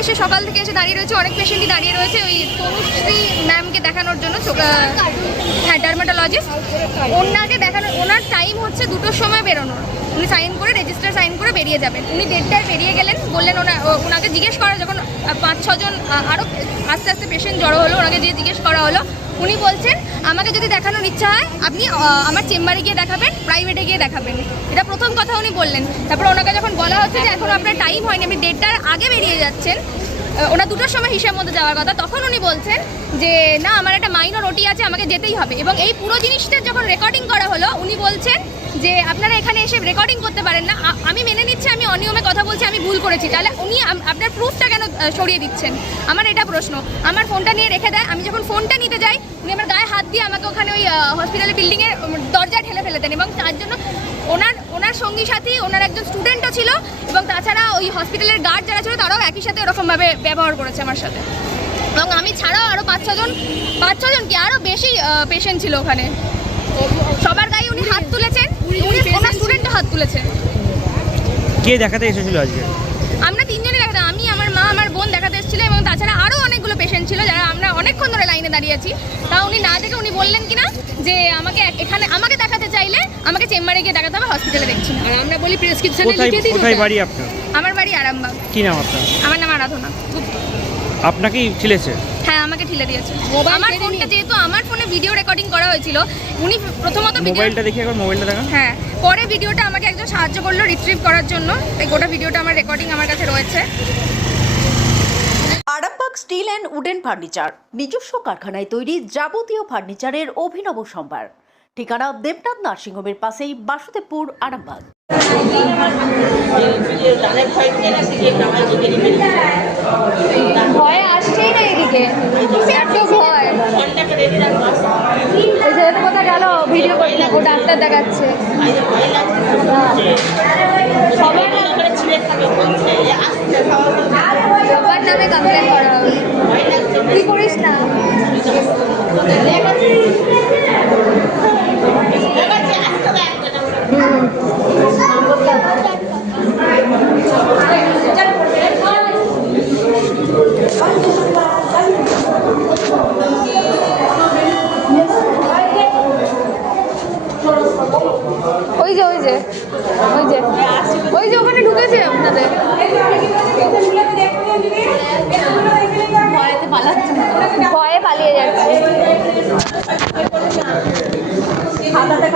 এসে সকাল থেকে এসে দাঁড়িয়ে রয়েছে, অনেক পেশেন্টই দাঁড়িয়ে রয়েছে ওই তনুশ্রী ম্যামকে দেখানোর জন্য। চোখ- হ্যাঁ ডার্মাটোলজিস্ট ওনাকে দেখানোর ওনার টাইম হচ্ছে দুটোর সময় বেরোনোর। উনি সাইন করে রেজিস্টার সাইন করে বেরিয়ে যাবেন। উনি দেড়টায় বেরিয়ে গেলেন, বললেন ওনা ওনাকে জিজ্ঞেস করা যখন পাঁচ, ছজন আরও আস্তে আস্তে পেশেন্ট জড়ো হলো, ওনাকে যে জিজ্ঞেস করা হলো, উনি বলছেন, আমাকে যদি দেখানোর ইচ্ছা হয়, আপনি আমার চেম্বারে গিয়ে দেখাবেন প্রাইভেটে গিয়ে দেখাবেন। এটা প্রথম কথা উনি বললেন। তারপর ওনাকে যখন বলা হচ্ছে যে, এখন আপনার টাইম হয়নি, আপনি দেড়টার আগে বেরিয়ে যাচ্ছেন ওনার দুটোর সময় হিসাব মতো যাওয়ার কথা। তখন উনি বলছেন যে, না, আমার একটা মাইনর ওটি আছে, আমাকে যেতেই হবে। এবং এই পুরো জিনিসটা যখন রেকর্ডিং করা হলো, উনি বলছেন যে, আপনারা এখানে এসে রেকর্ডিং করতে পারেন না। আমি মেনে নিচ্ছি, আমি অনিয়মে কথা বলছি, আমি ভুল করেছি। তাহলে উনি আপনার প্রুফটা কেন সরিয়ে দিচ্ছেন? আমার এটা প্রশ্ন। আমার ফোনটা নিয়ে রেখে দেয়। আমি যখন ফোনটা নিতে যাই, উনি আমার গায়ে হাত দিয়ে আমাকে ওখানে ওই হসপিটালের বিল্ডিংয়ের দরজা ঠেলে ফেলে দেন। এবং তার জন্য ওনার ওনার সঙ্গী সাথী, ওনার একজন স্টুডেন্টও ছিল এবং তাছাড়া ওই হসপিটালের গার্ড যারা ছিল তারাও একই সাথে ওরকমভাবে ব্যবহার করেছে আমার সাথে। এবং আমি ছাড়াও আরও পাঁচ ছজন পাঁচ ছজন কি আরও বেশি পেশেন্ট ছিল ওখানে। সবার গায়ে উনি হাত তুলেছেন উনি ওনার স্টুডেন্টও হাত তুলেছেন। কে দেখাতে এসেছিল আজকে? আমরা তিনজনই দেখাতাম আমি আমার মা আমার বোন দেখাতে এসেছিল এবং তাছাড়া আরও অনেকগুলো পেশেন্ট ছিল যারা আমরা অনেকক্ষণ ধরে লাইনে দাঁড়িয়ে আছি। তা উনি না দেখে উনি বললেন কিনা যে আমাকে এখানে আমাকে দেখাতে চাইলে আমাকে চেম্বারে গিয়ে দেখাতে হবে হসপিটালে দেখছি না। আর আমরা বলি প্রেসক্রিপশনে কোথায় লিখে দিন কোথায় বাড়ি আপনার? আমার বাড়ি আরামবাগ। কি নাম আপনার? আমার নাম আরাধনা। আপনাকেই ঠেলেছে? হ্যাঁ আমাকে ঠেলে দিয়েছে। আমার ফোনটা যেহেতু আমার ফোনে ভিডিও রেকর্ডিং করা হয়েছিল উনি প্রথমত ভিডিও মোবাইলটা দেখি একবার মোবাইলটা দেখান। হ্যাঁ পরে ভিডিওটা আমাকে একজন সাহায্য করল রিট্রিভ করার জন্য। এই গোটা ভিডিওটা আমার রেকর্ডিং আমার কাছে রয়েছে। Arambagh steel and wooden furniture নিজস্ব কারখানায় তৈরি যাবতীয় ফার্নিচারের অভিনব সম্ভার। ঠিকানা দেবনাথ নার্সিংহোমের পাশেই বাসুদেবপুর আরামবাগ। ভয় ডাক্তার দেখাচ্ছে। করিস না? ঢুকেছে আপনাদের? ভয়ে পালিয়ে যাচ্ছে। খাতাতে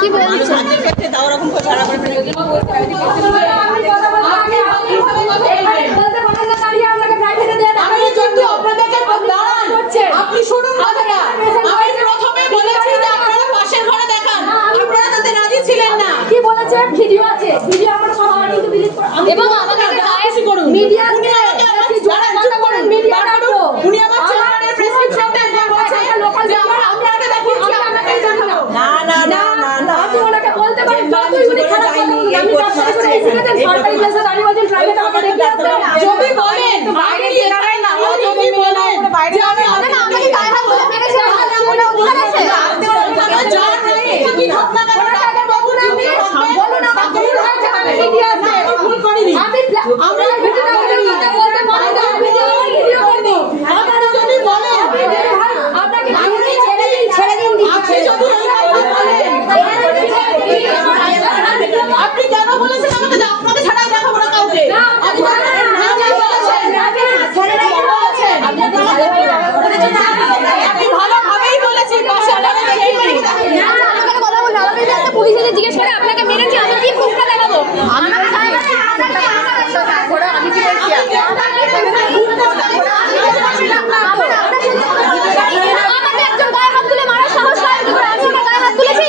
কি বলছো দাও ওরকম করে ছাড়া করে ফেলে আপনি শুনুন কথাটা আমি প্রথমে বলেছি যে আপনারা পাশের ঘরে দেখান আপনারা তাতে রাজি ছিলেন না কি বলেছে ভিডিও আছে ভিডিও আমরা সব আমার কিন্তু ডিলিট করে এবং আমাকে যা খুশি করুন মিডিয়া উনি আমাকে আমার দাঁড়ান, চুপ করুন, বার করুন। উনি আমার চেম্বারের প্রেসক্রিপশন দেন যে বলছে যে আমার আপনাকে দেখিয়েছি আপনাকে জানাব না না না না না আমি ওনাকে বলতে পারি যতই উনি খারাপ কথা বলুন, আমি ডাক্তারি করে এসে গেছেন, সরকারি প্লেসে দাঁড়িয়ে বলছেন, প্রাইভেট আমাকে দেখিয়ে আসবেন না। যদি বলেন বাইরে দিয়ে দাঁড়ান না ও যদি বলেন যে আমি আপনাকে আমাকে গায়ে হাত তুলে মেরেছে, ওটা অধিকার আছে? আমার জ্বর নেই, আপনি ঘটনা কেন ডাক্তার বাবু আপনি বলুন আমার ভুল হয়েছে, আমি ভিডিও আছে। আমি ভুল করিনি আমি প্লা- আমরা ভিডিও ভুল করে করিনি। কথা বলতে পারি না, ভিডিও ভিডিও করব। আপনি যদি বলেন আপনাকে আপনি ছেড়ে দিন, ছেড়ে দিন দিদি। আপনি যদি এই কথা বলেন আপনি কেন বলেছেন আমাকে যে আপনাকে ছাড়াই দেখাবো না কাউকে আমাকে একজন গায়ে হাত তুলে মারার সাহস পায় কি করে? আমি ওনার গায়ে হাত তুলেছি?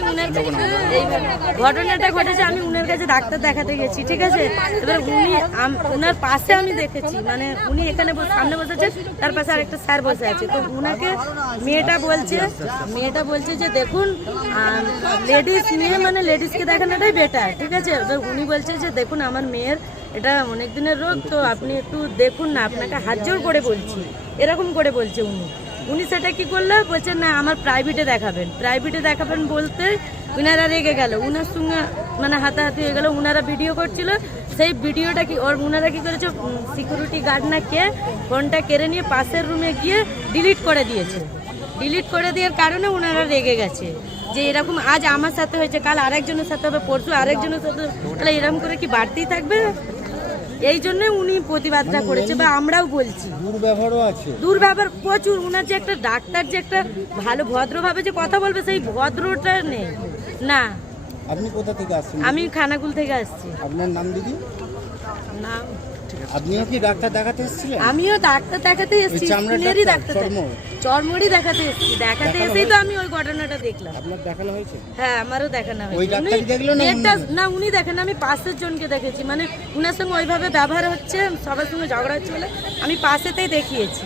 উনার ঘটনাটা ঘটেছে, আমি উনার কাছে ডাক্তার দেখাতে গেছি, ঠিক আছে? এবার উনি উনার পাশে আমি দেখেছি মানে উনি এখানে সামনে বসেছে তার পাশে আরেকটা স্যার বসে আছে। তো উনাকে মেয়েটা বলছে মেয়েটা বলছে যে, দেখুন লেডিস নিয়ে মানে লেডিসকে দেখানোটাই বেটার ঠিক আছে? এবার উনি বলছে যে, দেখুন, আমার মেয়ের এটা অনেক দিনের রোগ, তো আপনি একটু দেখুন না, আপনাকে হাত জোর করে বলছি। এরকম করে বলছে উনি। উনি সেটা কি করল? বলছেন না, আমার প্রাইভেটে দেখাবেন। প্রাইভেটে দেখাবেন বলতে উনারা রেগে গেল। উনার সঙ্গে মানে হাতাহাতি হয়ে গেল। উনারা ভিডিও করছিল। সেই ভিডিওটা কি, ওর উনারা কি করেছে? সিকিউরিটি গার্ড না কে ফোনটা কেড়ে নিয়ে পাশের রুমে গিয়ে ডিলিট করে দিয়েছে। ডিলিট করে দেওয়ার কারণে ওনারা রেগে গেছে। যে এরকম আজ আমার সাথে হয়েছে, কাল আরেকজনের সাথে হবে, পরশু আরেকজনের সাথে, তাহলে এরকম করে কি বাড়তেই থাকবে? এই জন্য উনি প্রতিবাদটা করেছে বা আমরাও বলছি। দুর্ব্যবহারও আছে। দুর্ব্যবহার প্রচুর উনার যে একটা ডাক্তার যে একটা ভালো ভদ্রভাবে যে কথা বলবে সেই ভদ্রটা নেই। না। আপনি কোথা থেকে আসছেন? আমি খানাকুল থেকে আসছি। আপনার নাম দিদি? না আপনিও কি ডাক্তার দেখাতে এসেছিলেন? আমিও ডাক্তার দেখাতে এসেছি ওই স্কিনেরই ডাক্তার, চর্মরই চর্ম? দেখাতে এসেছি দেখাতে এসেই তো আমি ওই ঘটনাটা দেখলাম। আপনার দেখানো হয়েছে? হ্যাঁ আমারও দেখানো ওই হয়েছে ডাক্তারই দেখল না না উনি দেখেন আমি পাশের জনকে দেখেছি। মানে উনার সঙ্গে ওইভাবে ব্যবহার হচ্ছে সবার সঙ্গে ঝগড়া হচ্ছে বলে আমি পাশেতেই দেখিয়েছি।